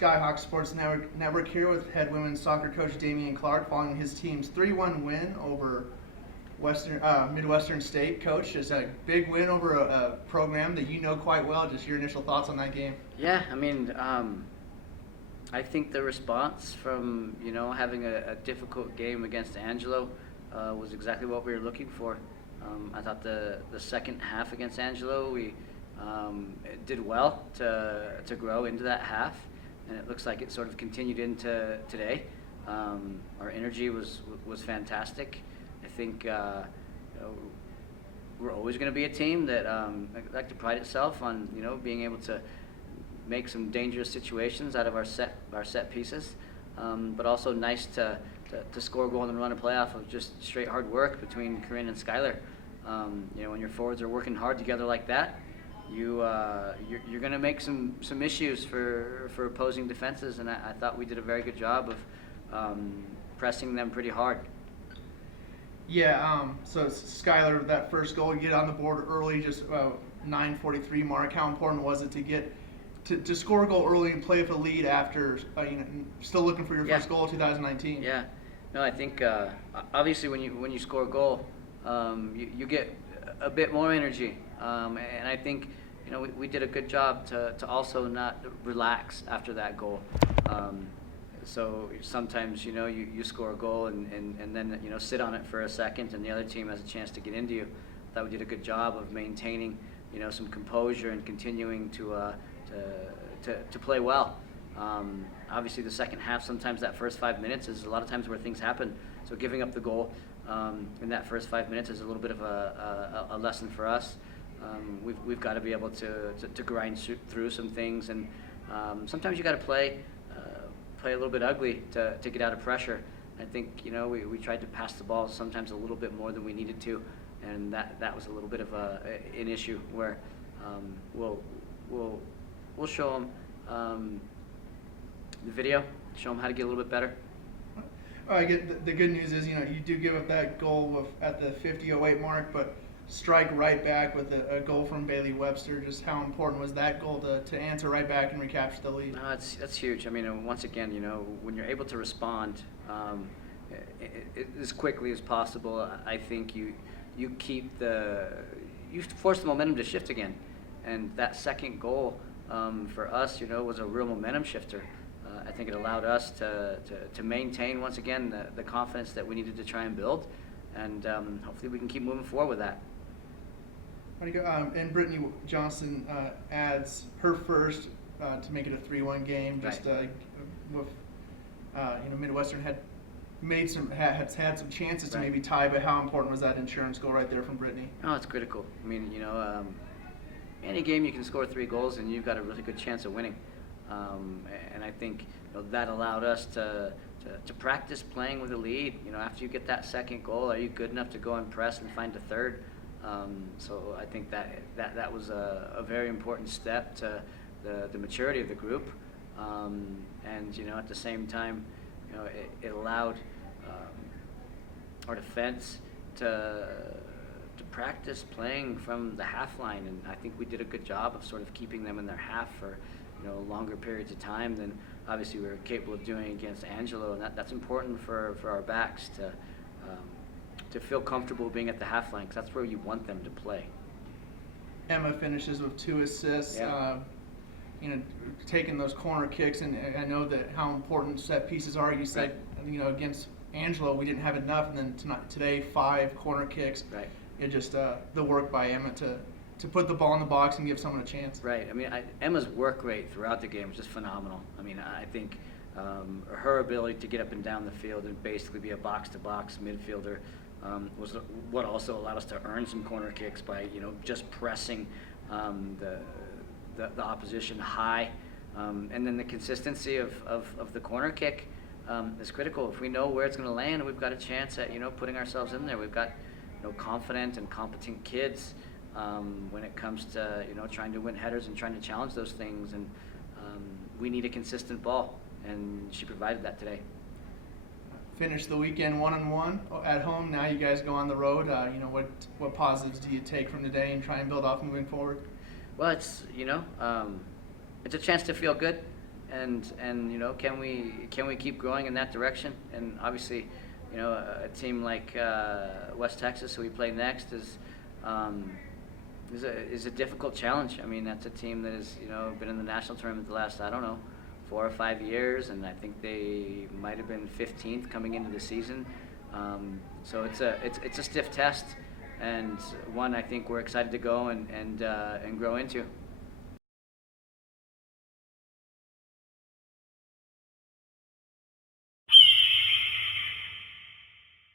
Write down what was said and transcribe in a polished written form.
Skyhawk Sports Network here with head women's soccer coach Damian Clarke following his team's 3-1 win over Midwestern State. Coach, just a big win over a program that you know quite well. Just your initial thoughts on that game. Yeah, I mean, I think the response from having a difficult game against Angelo was exactly what we were looking for. I thought the second half against Angelo we did well to grow into that half, and it looks like it sort of continued into today. Our energy was fantastic. I think we're always going to be a team that like to pride itself on being able to make some dangerous situations out of our set pieces, but also nice to score a goal and then run a playoff of just straight hard work between Corinne and Skylar. When your forwards are working hard together like that, you're going to make some issues for opposing defenses, and I thought we did a very good job of pressing them pretty hard. Yeah, so Skylar, that first goal, you get on the board early, just 9:43 mark. How important was it to get to score a goal early and play with a lead after still looking for your first goal of 2019? Yeah, no, I think obviously when you score a goal, you get a bit more energy, and I think we did a good job to also not relax after that goal. So sometimes you score a goal and then sit on it for a second, and the other team has a chance to get into you. I thought we did a good job of maintaining some composure and continuing to play well. Obviously the second half, sometimes that first 5 minutes is a lot of times where things happen. So giving up the goal in that first 5 minutes is a little bit of a lesson for us. We've got to be able to grind through some things, and sometimes you got to play a little bit ugly to get out of pressure. I think we tried to pass the ball sometimes a little bit more than we needed to, and that was a little bit of an issue where we'll show them the video, show them how to get a little bit better. I get the good news is you do give up that goal at the 50:08 mark, but strike right back with a goal from Bailey Webster. Just how important was that goal to answer right back and recapture the lead? That's huge. I mean, once again, when you're able to respond as quickly as possible, I think you force the momentum to shift again, and that second goal for us, was a real momentum shifter. I think it allowed us to maintain once again the confidence that we needed to try and build, and hopefully we can keep moving forward with that. And Brittany Johnson adds her first to make it a 3-1 game. Just right. With Midwestern had had some chances to Right. maybe tie, but how important was that insurance goal right there from Brittany? Oh, it's critical. I mean, any game you can score 3 goals and you've got a really good chance of winning. And I think that allowed us to practice playing with a lead. After you get that second goal, are you good enough to go and press and find a third? So I think that was a very important step to the maturity of the group, and at the same time, it allowed our defense to practice playing from the half line, and I think we did a good job of sort of keeping them in their half for longer periods of time than obviously we were capable of doing against Angelo, and that's important for our backs to feel comfortable being at the half line, because that's where you want them to play. Emma finishes with 2 assists. Yeah. Taking those corner kicks, and I know that how important set pieces are. You said, against Angelo we didn't have enough, and then today 5 corner kicks. Right. It just the work by Emma to put the ball in the box and give someone a chance. Right. I mean, Emma's work rate throughout the game was just phenomenal. I mean, I think her ability to get up and down the field and basically be a box-to-box midfielder was what also allowed us to earn some corner kicks by just pressing the opposition high, and then the consistency of the corner kick is critical. If we know where it's going to land, we've got a chance at putting ourselves in there. We've got confident and competent kids when it comes to trying to win headers and trying to challenge those things, and we need a consistent ball, and she provided that today. Finished the weekend 1-1 at home. Now you guys go on the road. What positives do you take from today and try and build off moving forward? Well, it's a chance to feel good. and you know, can we keep growing in that direction? And obviously, you know, a team like West Texas, who we play next, is a difficult challenge. I mean, that's a team that has, you know, been in the national tournament the last, I don't know, 4 or 5 years, and I think they might have been 15th coming into the season. So it's a stiff test, and one I think we're excited to go and grow into.